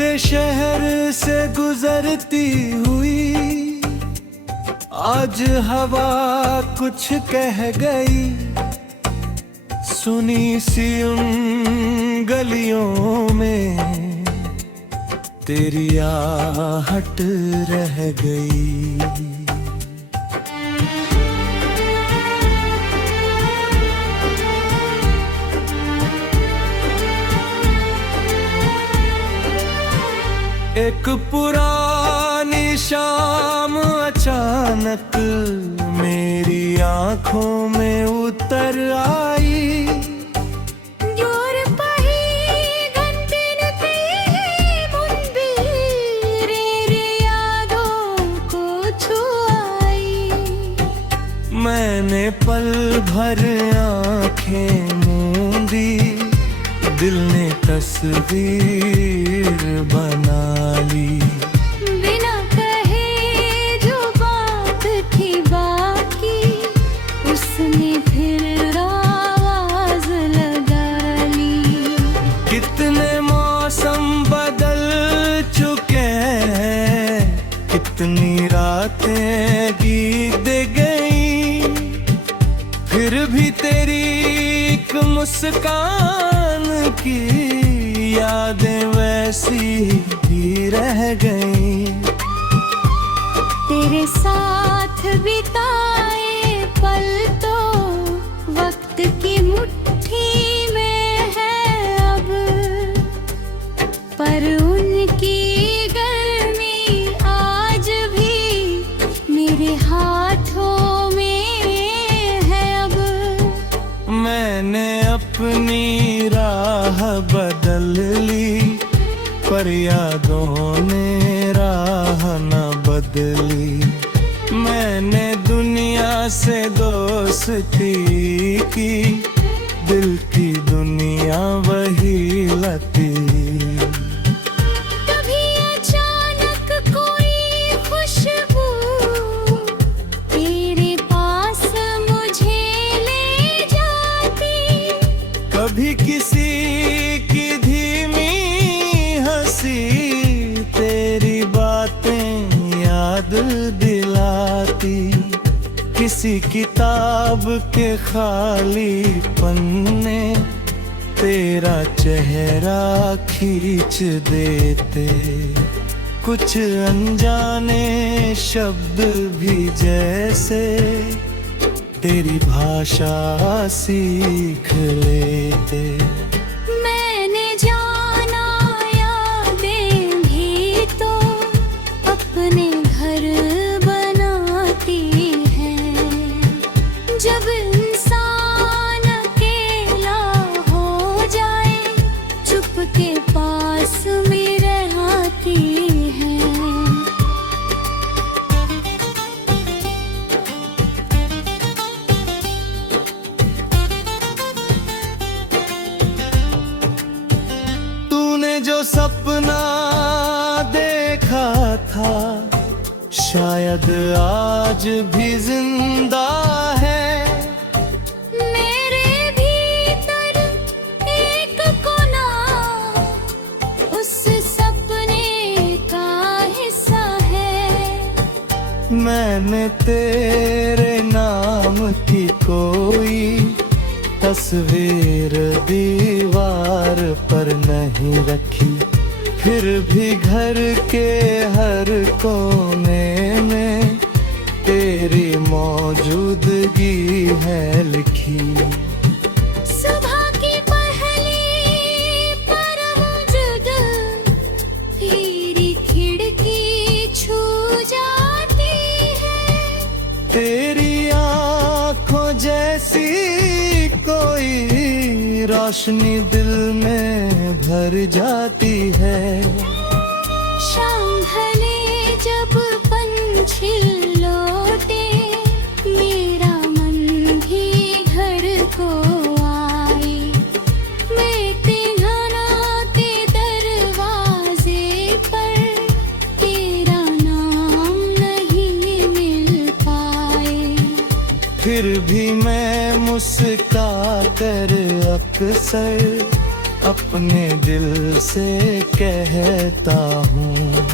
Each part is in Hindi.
तेरे शहर से गुजरती हुई आज हवा कुछ कह गई, सुनी सी उन गलियों में तेरी आहट रह गई। एक पुरानी शाम अचानक मेरी आंखों में उतर आई। मैंने पल भर आंखें मूंदी, दिल ने तस्वीर बना ली। बिना कहे जो बात थी बाकी, उसने फिर आवाज लगा ली। कितने मौसम बदल चुके हैं, कितनी रातें बीत गई, फिर भी तेरी एक मुस्कान की यादें वैसी ही रह गई। तेरे साथ बिताए पल तो वक्त की मुट्ठी में है अब, पर उनकी गर्मी आज भी मेरे हाथों में है अब। मैंने अपनी राह बदल ली, पर यादों ने राह न बदली। मैंने दुनिया से दोस्ती की, दिल की दुनिया वही लती। कभी अचानक कोई खुशबू तेरे पास मुझे ले जाती, कभी किसी की धीमी हंसी तेरी बातें याद दिलाती, किसी किताब के खाली पन्ने तेरा चेहरा खींच देते, कुछ अनजाने शब्द भी जैसे तेरी भाषा सीख लेते। मैंने जाना यादें भी तो अपने घर बनाती हैं, जब इंसान अकेला हो जाए चुपके पास में रहती हैं। जो सपना देखा था शायद आज भी जिंदा है। मेरे भीतर एक कोना उस सपने का हिस्सा है। मैंने तेरे नाम की कोई तस्वीर दीवार पर नहीं रखी, फिर भी घर के हर कोने में तेरी मौजूदगी है लिखी। सुबह की पहली परमजुद तेरी खिड़की छू जाती है, तेरी आँखों जैसी कोई रोशनी दिल में भर जाती है। शाम ढले जब पंछी लौटे, मेरा मन भी घर को आए। मैं पिघला के दरवाजे पर तेरा नाम नहीं मिल पाए, फिर भी मैं मुस्का कर अक्सर अपने दिल से कहता हूँ,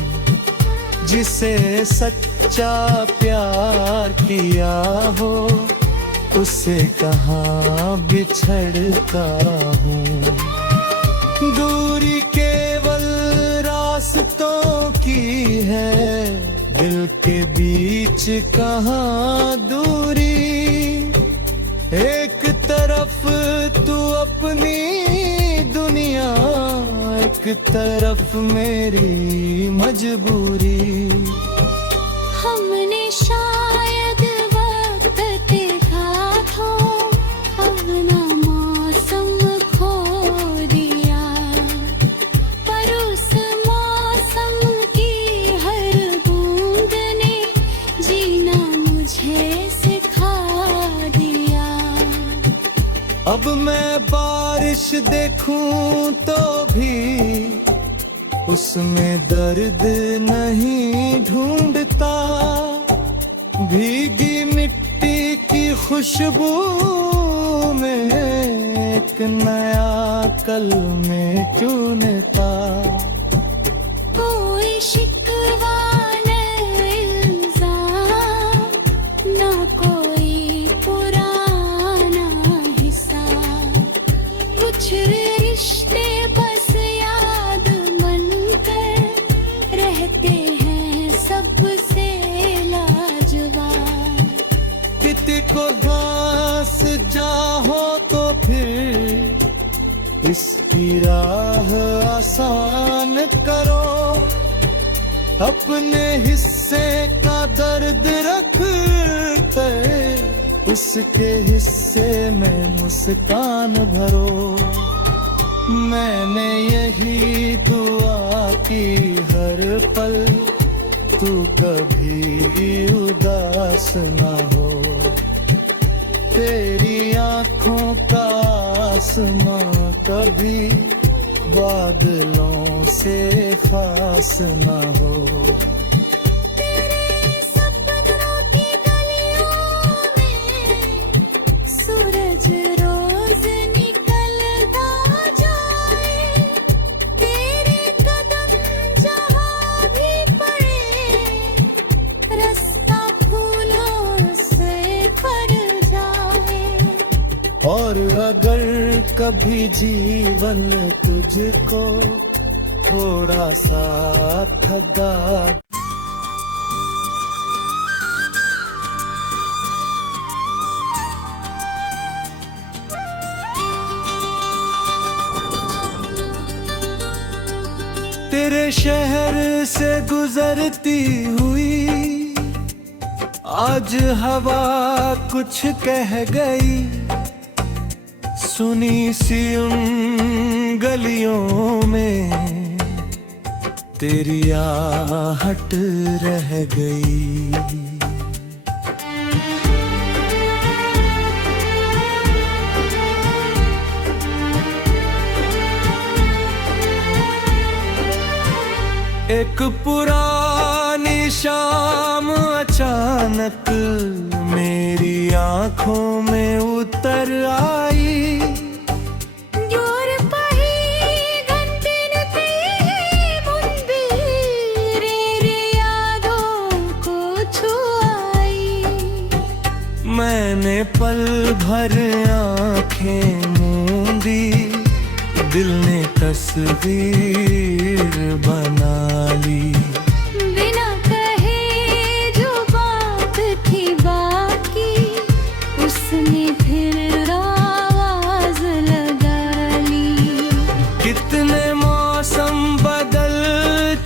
जिसे सच्चा प्यार किया हो उसे कहाँ बिछड़ता हूँ। दूरी केवल रास्तों की है, दिल के बीच कहाँ दूरी। एक तरफ तू अपनी दुनिया, एक तरफ मेरी मजबूरी। हमने शायद वक्त देखा हो, अपना मौसम खो दिया, पर उस मौसम की हर बूंद ने जीना मुझे सिखा दिया। अब मैं बारिश देखूं तो भी उसमें दर्द नहीं ढूंढता, भीगी मिट्टी की खुशबू में एक नया कल में चुनता। कोई शिकवा न इल्जाम, ना कोई पुराना हिसाब, कुछ रिश्ते बस याद बनकर रहते हैं सबसे लाजवाब। किसी को घास चाहो तो फिर इसकी राह आसान करो, अपने हिस्से का दर्द रख कर उसके हिस्से में मुस्कान भरो। मैंने यही दुआ की हर पल, तू कभी उदास ना हो, तेरी आँखों का आसमां कभी बादलों से खास ना हो। तेरे सपनों की गलियों में सूरज रोज निकलता जाए, तेरे कदम जहाँ भी पड़े रास्ता फूलों से भर जाए। और अगर कभी जीवन तुझको थोड़ा सा थका, तेरे शहर से गुजरती हुई आज हवा कुछ कह गई, सुनी सी उन गलियों में तेरी आहट रह गई। एक पुरानी शाम अचानक मेरी आंखों में उतर आई, दूर पही घंटिनती मुंबी रे यादों को छुआई। मैंने पल भर आंखें मूंदी, दिल ने तस्वीर बना ली। बिना कहे जो बात थी बाकी, उसने फिर आवाज लगा ली। कितने मौसम बदल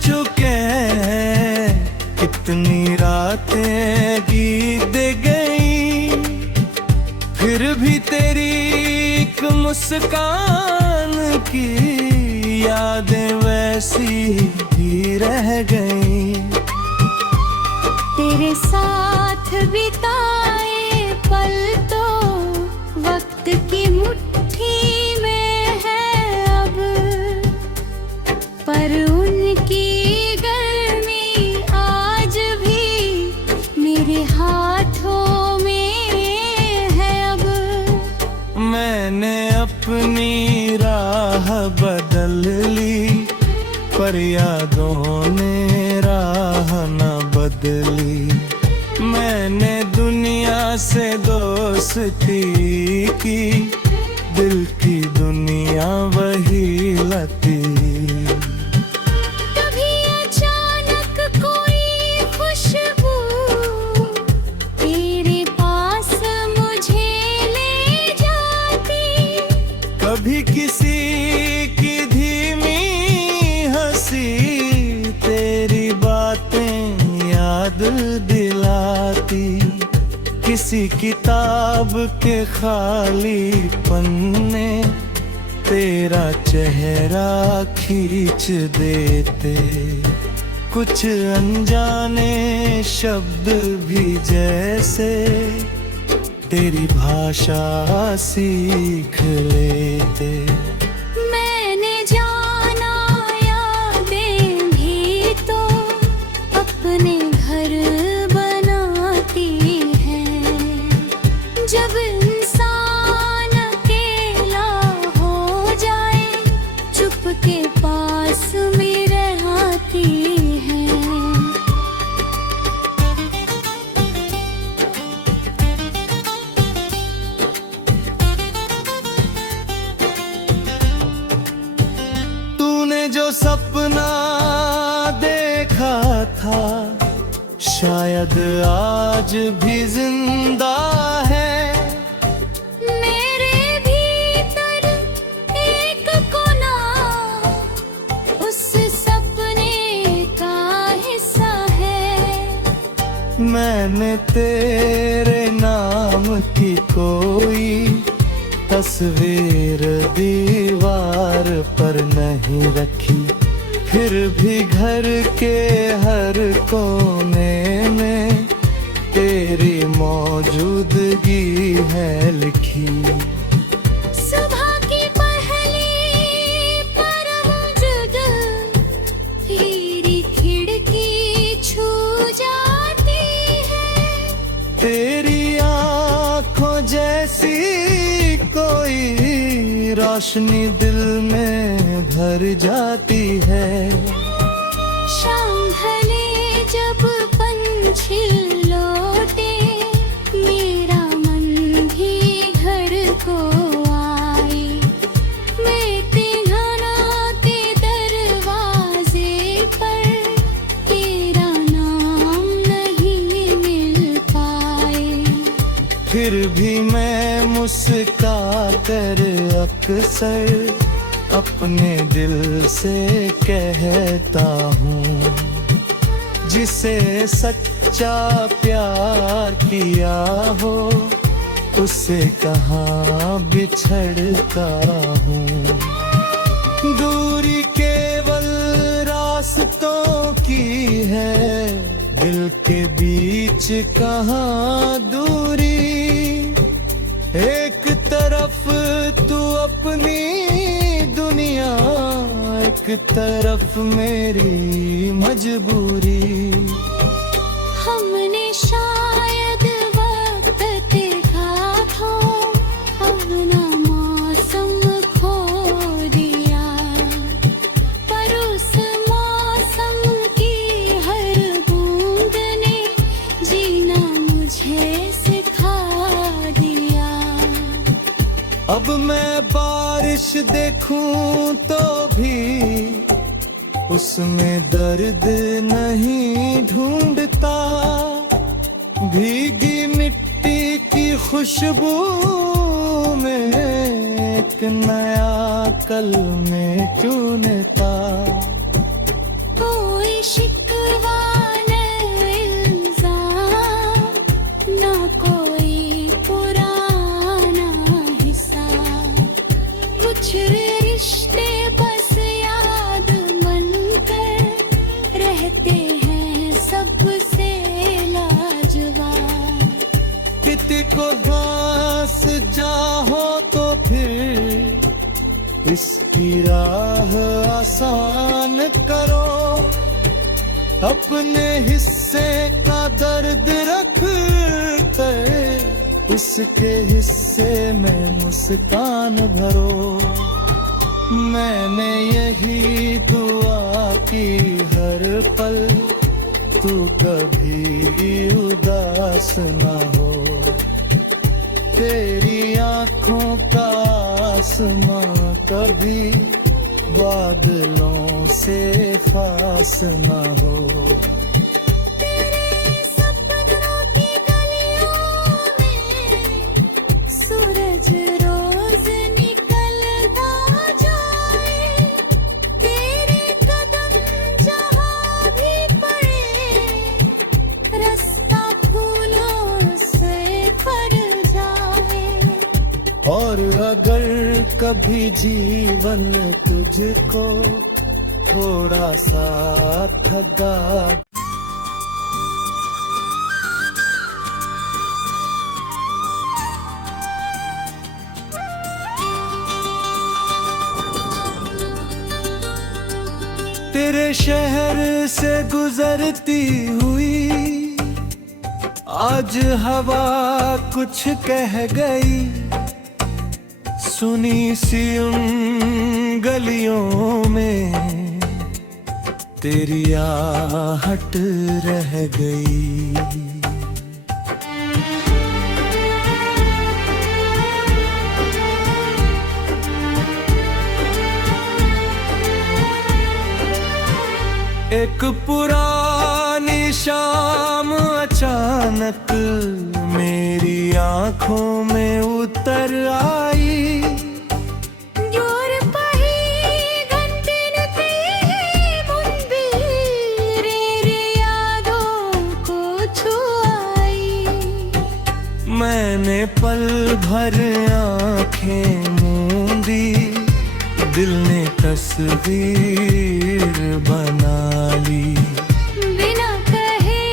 चुके हैं, कितनी रातें बीत गई, फिर भी तेरी एक मुस्कान की यादें वैसी ही रह गई। तेरे साथ बिताए पल तो वक्त की मुट्ठी में है अब, पर उनकी गर्मी आज भी मेरे हाथों में है अब। मैंने अपनी राह बदल ली, पर यादों ने राह न बदली। मैंने दुनिया से दोस्ती की, दिल की दुनिया वही लती। कभी अचानक कोई खुशबू तेरे पास मुझे ले जाती, कभी किसी की धीमी हंसी तेरी बातें याद दिलाती। किसी किताब के खाली पन्ने तेरा चेहरा खींच देते। कुछ अनजाने शब्द भी जैसे तेरी भाषा सीख लेते। मैंने जाना यादें भी तो अपने घर बनाती हैं। जब इंसान अकेला हो जाए, चुपके पास में रहती हैं। तूने जो सपना देखा था, शायद आज भी जिंदा है। मेरे भीतर एक कोना उस सपने का हिस्सा है। मैंने तेरे नाम की कोई तस्वीर दीवार पर नहीं रखी, फिर भी घर के हर कोने में तेरी मौजूदगी है लिखी। सुबह की पहली परमजुद तेरी खिड़की छू जाती है। तेरी आँखों जैसी कोई रोशनी दिल में भर जाती है। शाम ढले जब पंछी लौटे, मेरा मन भी घर को आए। मैं तिहाना के दरवाजे पर तेरा नाम नहीं मिल पाए। फिर भी मैं मुस्का कर अक्सर अपने दिल से कहता हूँ, जिसे सच्चा प्यार किया हो उससे कहाँ बिछड़ता हूँ। दूरी केवल रास्तों की है, दिल के बीच कहाँ दूरी। एक तरफ तू अपनी दुनिया, एक तरफ मेरी मजबूरी। हमने शायद वक्त देखा था, अपना मौसम खो दिया। पर उस मौसम की हर बूंद ने जीना मुझे सिखा दिया। अब मैं बारिश देखूं तो भी उसमें दर्द नहीं ढूंढता। भीगी मिट्टी की खुशबू में एक नया कल में चुनता। कोई शिकवा न इल्जाम, ना कोई पुराना हिसाब। कुछ रिश्ते बस याद बनकर रहते हैं सबसे लाजवाब। किसी को घास चाहो तो फिर इसकी राह आसान करो। अपने हिस्से का दर्द रख कर उसके हिस्से में मुस्कान भरो। मैंने यही दुआ की हर पल, तू कभी उदास ना हो। तेरी आँखों का आसमां कभी बादलों से फास ना हो। और अगर कभी जीवन तुझको थोड़ा सा थका, तेरे शहर से गुजरती हुई आज हवा कुछ कह गई। सुनी सी उन गलियों में तेरी आहट रह गई। एक पुरानी शाम अचानक मेरी आंखों में उतर आई। मैंने पल भर आंखें मूंदी, दिल ने तस्वीर बना ली। बिना कहे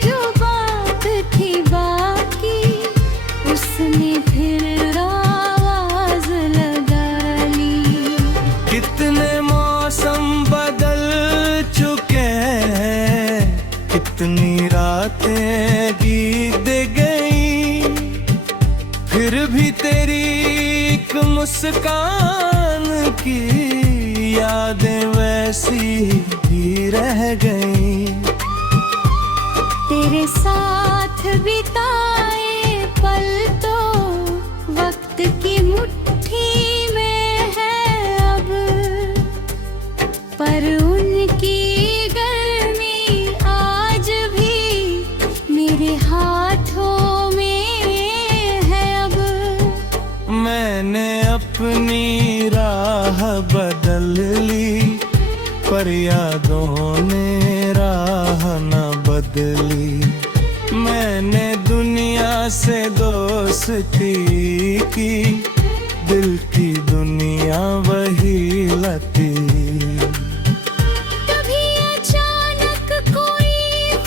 जो बात थी बाकी, उसने फिर आवाज लगा ली। कितने मौसम बदल चुके हैं, कितनी रातें बीत गई, फिर भी तेरी एक मुस्कान की यादें वैसी ही रह गई। तेरे साथ बिताए पल तो वक्त की मुट्ठी में है अब, पर उनकी गर्मी आज भी मेरे हाथों में है अब। मैंने अपनी राह बदल ली, पर यादों ने राह न बदली। मैंने दुनिया से दोस्ती की, दिल की दुनिया वही लती। कभी अचानक कोई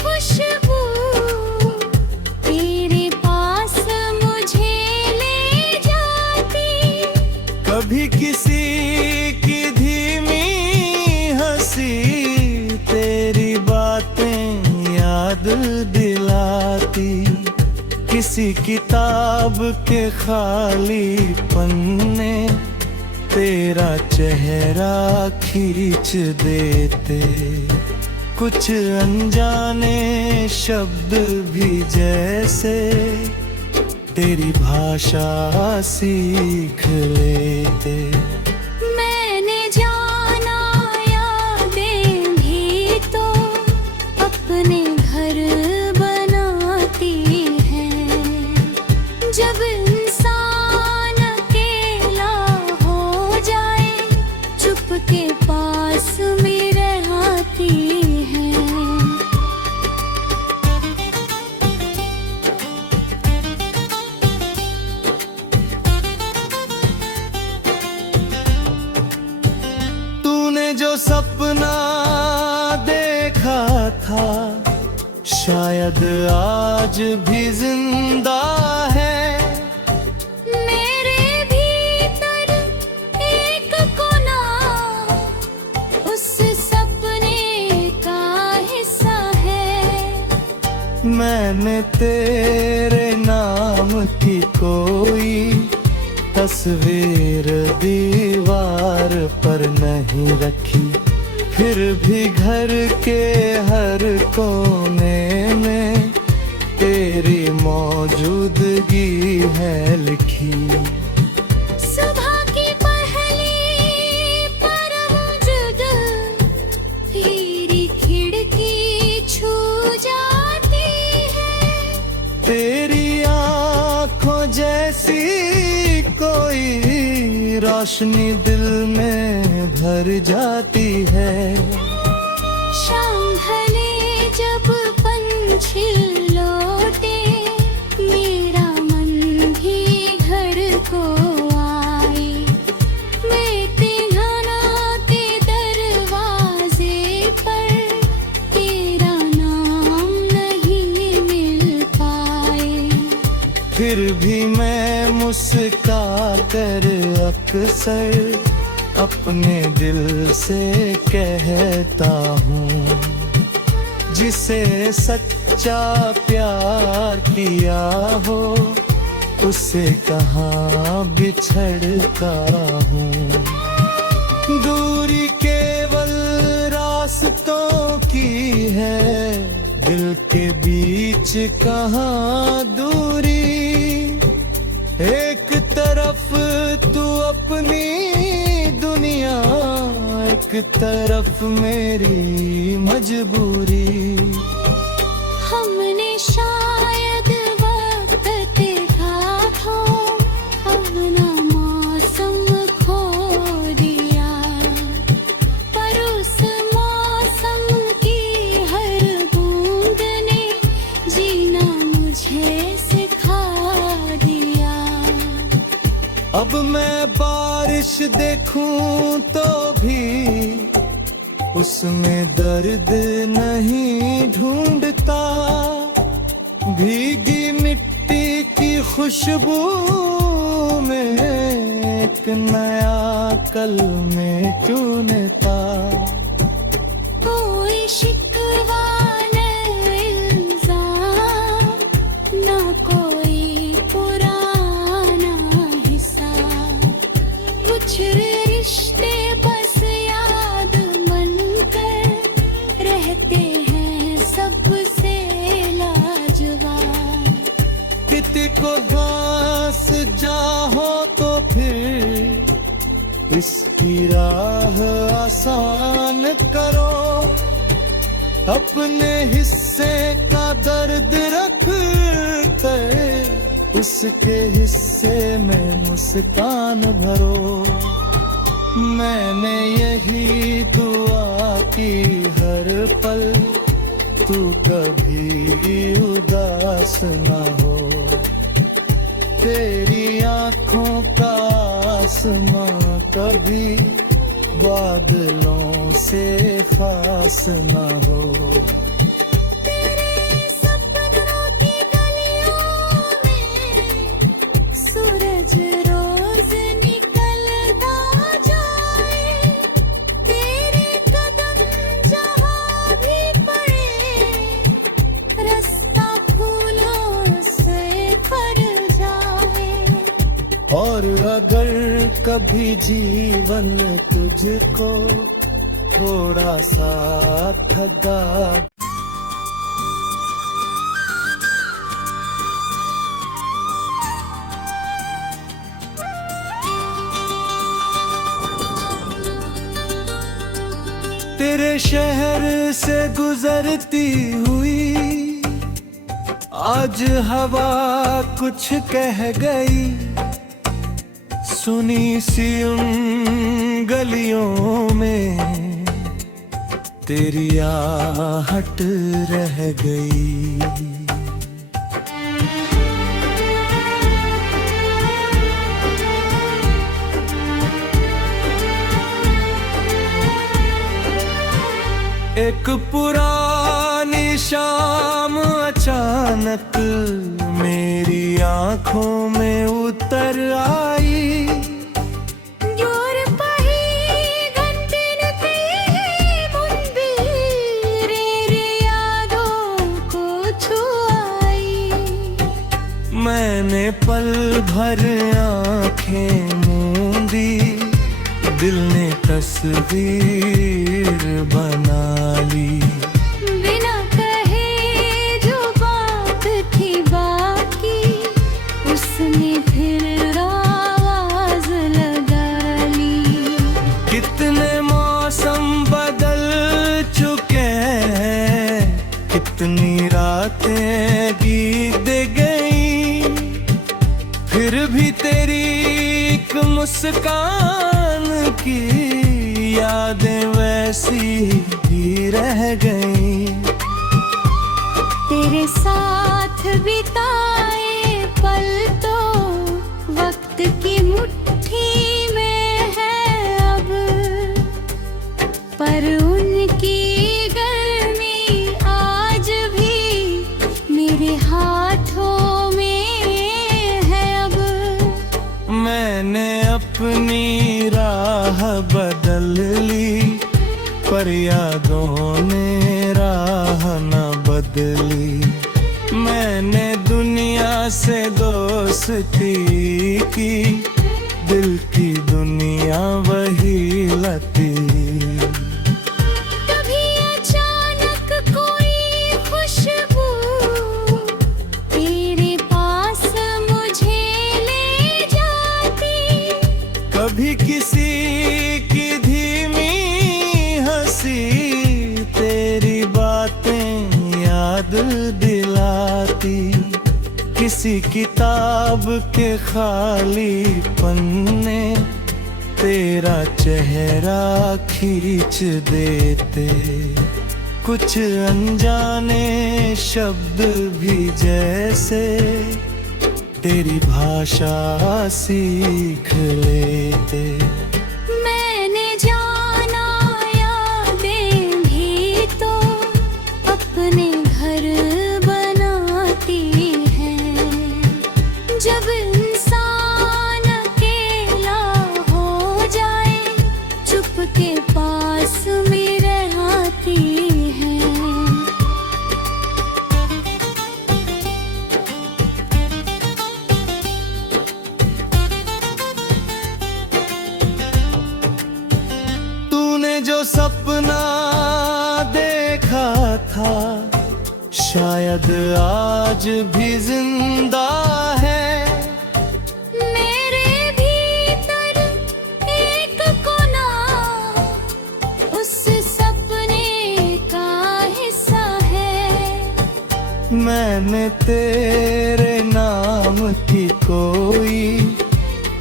खुशबू तेरे पास मुझे ले जाती, कभी किसी की धीमी हंसी तेरी बातें याद दिलाती। किसी किताब के खाली पन्ने तेरा चेहरा खींच देते। कुछ अनजाने शब्द भी जैसे तेरी भाषा सीख लेते। मैंने जाना यादें भी तो अपने घर बनाती हैं। जब इंसान अकेला हो जाए, चुपके पास में रहती हैं। जो सपना देखा था शायद आज भी जिंदा है। मेरे भीतर एक कोना उस सपने का हिस्सा है। मैंने तेरे नाम की कोई तस्वीर दीवार पर नहीं रखी, फिर भी घर के हर कोने में तेरी मौजूदगी है लिखी। सुबह की पहली परवजुद तेरी खिड़की छू जाती है। तेरी आँखों जैसी कोई रोशनी दिल में भर जाती है। शाम ढले जब पंछी लौटे, मेरा मन भी घर को आए। मैं पिघलाते दरवाजे पर तेरा नाम नहीं मिल पाए। फिर भी मैं मुस्का कर अक्सर अपने दिल से कहता हूँ, जिसे सच्चा प्यार किया हो उससे कहाँ बिछड़ता हूँ। दूरी केवल रास्तों की है, दिल के बीच कहाँ दूरी। एक तरफ तू अपनी दुनिया, एक तरफ मेरी मजबूरी। हमने शायद वक्त देखा हो, अपना मौसम खो दिया। पर उस मौसम की हर बूंद ने जीना मुझे सिखा दिया। अब मैं बारिश देखूं तो भी उसमें दर्द नहीं ढूंढता। भीगी मिट्टी की खुशबू में एक नया कल में चुनता। कोई शिकवा न इल्जाम, ना कोई पुराना हिसाब। कुछ रिश्ते बस याद बनकर रहते हैं सबसे लाजवाब। किसी को घास जाहो तो फिर इसकी राह आसान करो। अपने हिस्से का दर्द रख कर उसके हिस्से में मुस्कान भरो। मैंने यही दुआ की हर पल, तू कभी उदास ना हो। तेरी आँखों का आसमां कभी बादलों से खास ना हो। तेरे सपनों की गलियों में सूरज रोज निकलता जाए। तेरे कदम जहाँ भी पड़े, रास्ता फूलों से भर जाए। और अगर कभी जीवन तुझको थोड़ा सा ठगा तेरे शहर से गुजरती हुई आज हवा कुछ कह गई। सुनी सी उन गलियों में तेरी आहट रह गई। एक पुरानी शाम अचानक मेरी आंखों में उतर आई। छू मैंने पल भर आंखें मूंदी, दिल ने तस्वीर बना ली। बिना कहे जो बात थी बाकी, उसने फिर आवाज लगा ली। कितने मौसम बदल चुके हैं, कितनी रातें बीत गई, फिर भी तेरी एक मुस्कान की यादें वैसी ही रह गई। तेरे साथ बिताए पल तो वक्त की मुट्ठी में है अब, पर उनकी गर्मी आज भी मेरे हाथों में है अब। मैंने अपनी राह बदल ली, पर यादों ने राह न बदली। मैंने दुनिया से दोस्ती की, दिल की दुनिया वही लती। कभी अचानक कोई खुशबू तेरे पास मुझे ले जाती, कभी किसी की धीमी हंसी तेरी बातें याद दिलाती। किसी किताब के खाली पन्ने तेरा चेहरा खींच देते, कुछ अनजाने शब्द भी जैसे तेरी भाषा सीख लेते। मैंने जाना यादें भी तो अपने घर बनाती हैं। जब इंसान अकेला हो जाए, चुपके पास मेरे आती हैं। तूने जो सपना देखा था, शायद आज भी जिंदा है। मेरे भीतर एक कोना उस सपने का हिस्सा है। मैंने तेरे नाम की कोई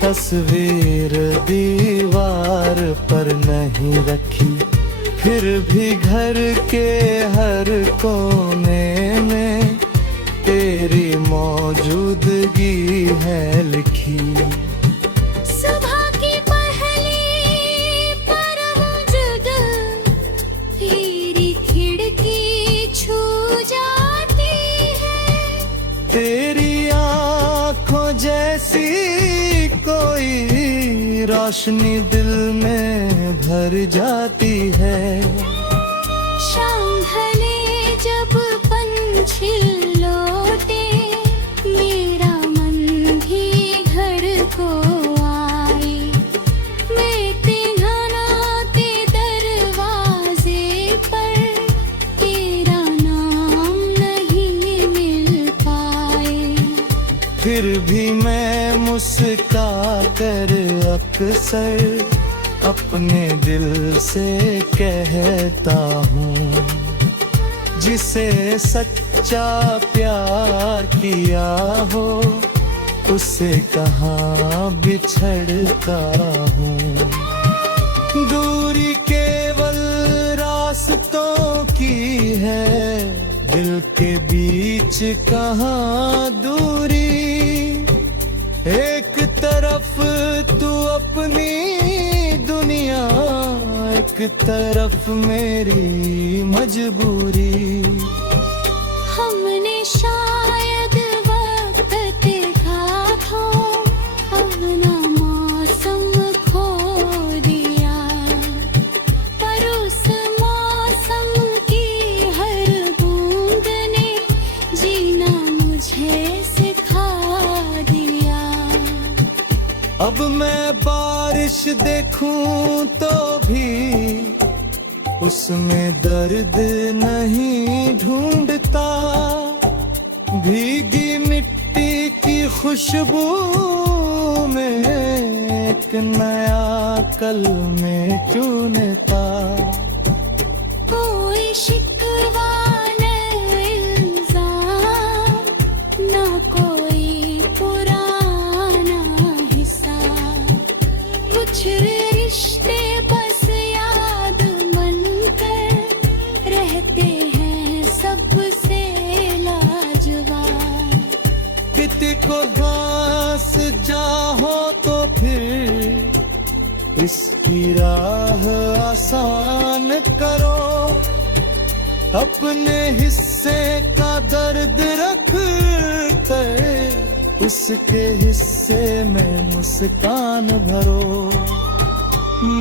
तस्वीर दीवार पर नहीं रखी, फिर भी घर के हर कोने में तेरी मौजूदगी है लिखी। सुबह की पहली परवजुद तेरी खिड़की छू जाती है। तेरी आँखों जैसी कोई रोशनी दिल में भर जाती है। शाम ढले जब पंछी लौटे, मेरा मन भी घर को आए। मैं पिघलाते दरवाजे पर तेरा नाम नहीं मिल पाए, फिर भी मैं मुस्का कर अक्सर अपने दिल से कहता हूँ, जिसे सच्चा प्यार किया हो उससे कहाँ बिछड़ता हूँ। दूरी केवल रास्तों की है, दिल के बीच कहाँ दूरी। एक तरफ तू अपनी दुनिया, एक तरफ मेरी मजबूरी। हमने शायद वक्त देखा हो, अपना मौसम खो दिया, पर उस मौसम की हर बूंद ने जीना मुझे सिखा खामोश देखूं तो भी उसमें दर्द नहीं ढूंढता। भीगी मिट्टी की खुशबू में एक नया कल में चुनता। कोई शिकवा न इल्जाम, ना कोई पुराना हिसाब। कुछ रिश्ते बस याद मन कर रहते हैं सबसे लाजवाब। किसी को घास चाहो तो फिर इसकी राह आसान करो। अपने हिस्से का दर्द रख कर उसके हिस्से में मुस्कान भरो।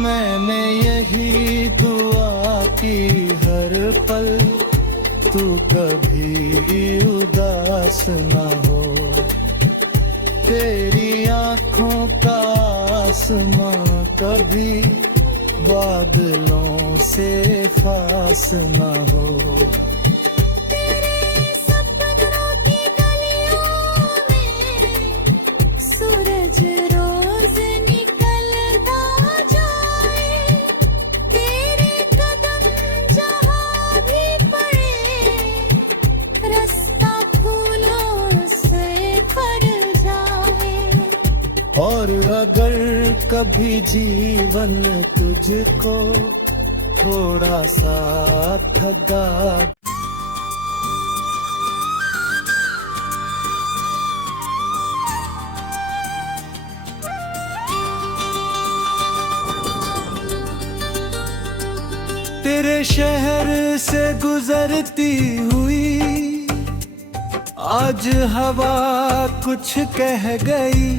मैंने यही दुआ की हर पल तू कभी उदास ना हो। तेरी आँखों का आसमां कभी बादलों से फास ना हो। तेरे सपनों की गलियों में सूरज रोज निकलता जाए। तेरे कदम जहाँ भी पड़े रास्ता फूलों से भर जाए। और अगर कभी जीवन तुझको थोड़ा सा थका तेरे शहर से गुजरती हुई आज हवा कुछ कह गई।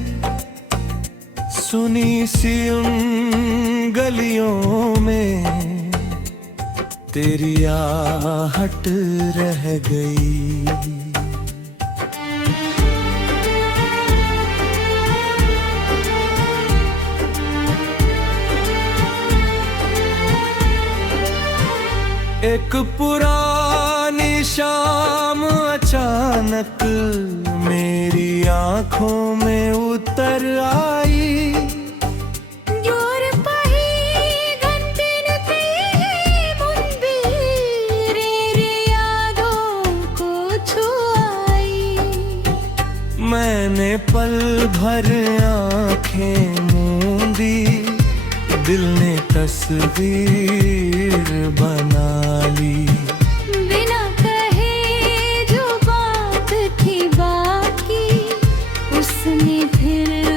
सुनी सी उन गलियों में तेरी आहट रह गई। एक पुरानी शाम अचानक मेरी आंखों में उतर आई। मैंने पल भर आंखें मूंदी, दिल ने तस्वीर बना ली। बिना कहे जो बात थी बाकी उसने फिर